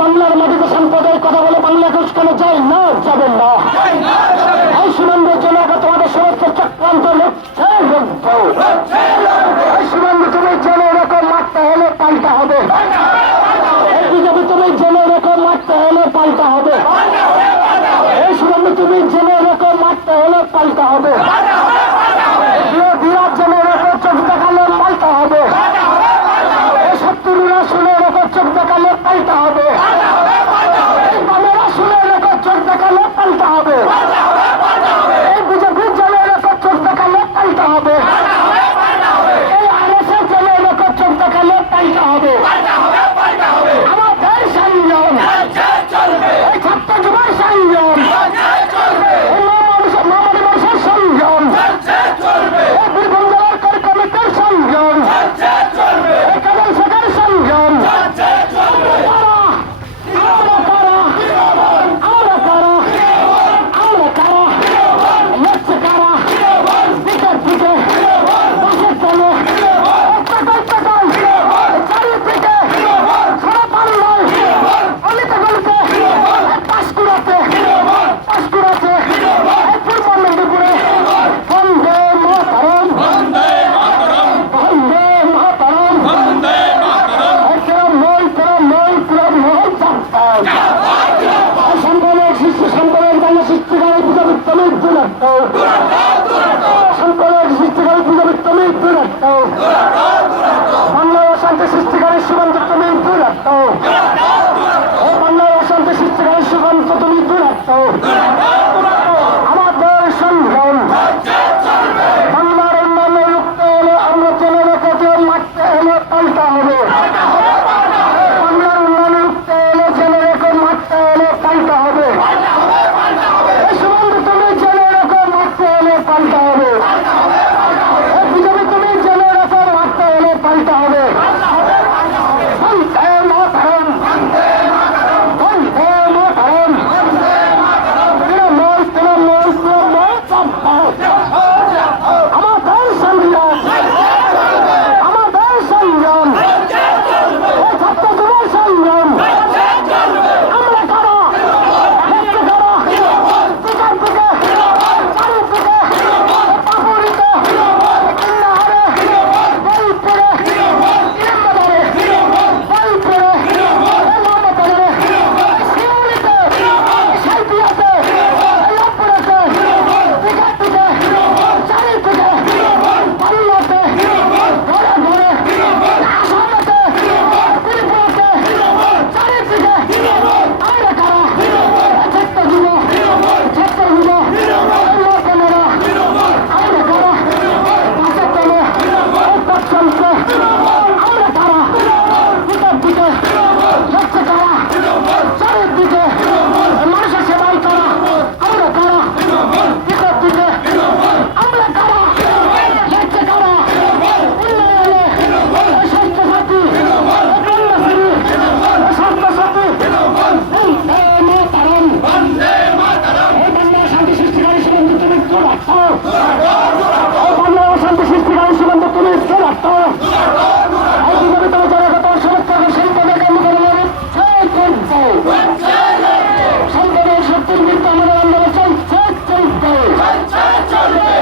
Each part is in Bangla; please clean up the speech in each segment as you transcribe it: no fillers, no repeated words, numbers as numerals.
বাংলার মাটিতে সাম্প্রদায়িক কথা বলে বাংলাদেশ কেন যাই না যাবেন না। এই সীমান্তের জন্য তোমাদের সমস্ত চক্রান্ত লক্ষ্যে এই সীমান্ত তুমি জেনে এরকম মারতে হলে পাল্টা হবে। এই বিজেপি তুমি জেনে এরকম মারতে হলে পাল্টা হবে। এই সীমান্ত তুমি জেনে এরকম মারতে হলে পাল্টা হবে। বিরাট জেনে এরকম চোখ দেখালে পাল্টা হবে। এই শত্রুরা শুনে এরকম চোখ দেখালে পাল্টা হবে। এই বামেরা শুনে এরকম চোখ দেখালে পাল্টা হবে। এই বিজেপির জেনে এরকম চোখ দেখালে পাল্টা হবে। এই আরএসএস জেনে এরকম চোখ দেখালে পাল্টা হবে। আমাদের সংযম, এই ছাত্র যুবক সংযম, মামাটি মানুষের সংযম, এই বীরভূম জেলার কর কমিটির সংযম, এই কেবল শেখের সংযম। বাংলার অশান্তি সৃষ্টিকারী সীমান্ত তুমি দূর রাখো। বাংলার অশান্তি সৃষ্টিকারী সীমান্ত তুমি দূর রাখো। আমাদের সংগ্রাম বাংলার উন্নয়ন রুখতে হলে আমরা জেনে রেখেছি মারতে হলে পাল্টা হবে। বাংলার উন্নয়ন রুখতে হলে জেনে রেখে মারতে হলে পাল্টা হবে। এই সীমান্ত তুমি জেনে রেখে মারতে হলে পাল্টা হবে। বিজেপি তুমি জেনে রেখে মারতে হলে পাল্টা হবে। আমাদের সংগ্রাম, আমাদের সংগ্রাম, ছাত্র যুবক সংগ্রাম। আমরা কারা পাপুরিতে কিন্নাহারে বলপুরে ইরামবাজারে বলপুরে মমতারে শিউরিতে সাইপিয়াতে লপুরেতে বিঘাটিতে চারিদিকে বাংলাতে ঘরে ঘরে আসামেতে ত্রিপুরাতে চারিদিকে আমরা কারা ছাত্র যুবক ছাত্র যুবক লোকেরা আমরা কারা বাঁচাতলে চলছে। আমরা কারা ভিতর দিকে হচ্ছে কারা চারিদিকে মানুষের সেবাই করা। আমরা কারা ভিতর দিকে আমরা কারা হচ্ছে কারা উন্নয়নে স্বাস্থ্যসাথী কন্যাশ্রী স্বাস্থ্যসাথী এই বাংলার শান্তি সৃষ্টিকারী সীমান্ত তুমি দূর রাখো। এই বাংলার শান্তি সৃষ্টিকারী সীমান্ত তুমি দূর রাখো। এই বিজেপি তুমি জনগত সমস্ত সম্পদের মোকাবিলা সম্পদের শক্তির বিরুদ্ধে আমাদের আন্দোলন চলছে।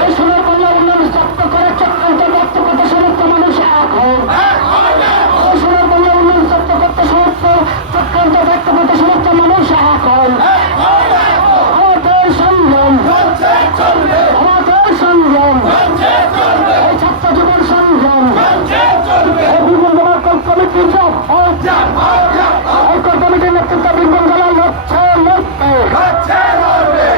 এই সোনার বাংলার উন্নয়ন জব্দ করে চক্রান্ত ব্যক্ত করতে সমস্ত মানুষ এক হোক। এই সোনার বাংলার উন্নয়ন জব্দ করতে সমস্ত চক্রান্ত ব্যক্ত করতে সমস্ত মানুষ এক হোক। আমাদের সংগ্রাম, আমাদের সংগ্রাম, এই ছাত্র যুবক সংগ্রাম, এই বীরভূম জেলার কোর কমিটির এই কোর কমিটির নেতৃত্ব বীরভূম জেলার লক্ষ্যে লক্ষ্যে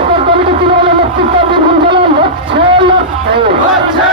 কোর কমিটি তৃণমূলের নেতৃত্ব বীরভূম জেলার লক্ষ্যে লক্ষ্যে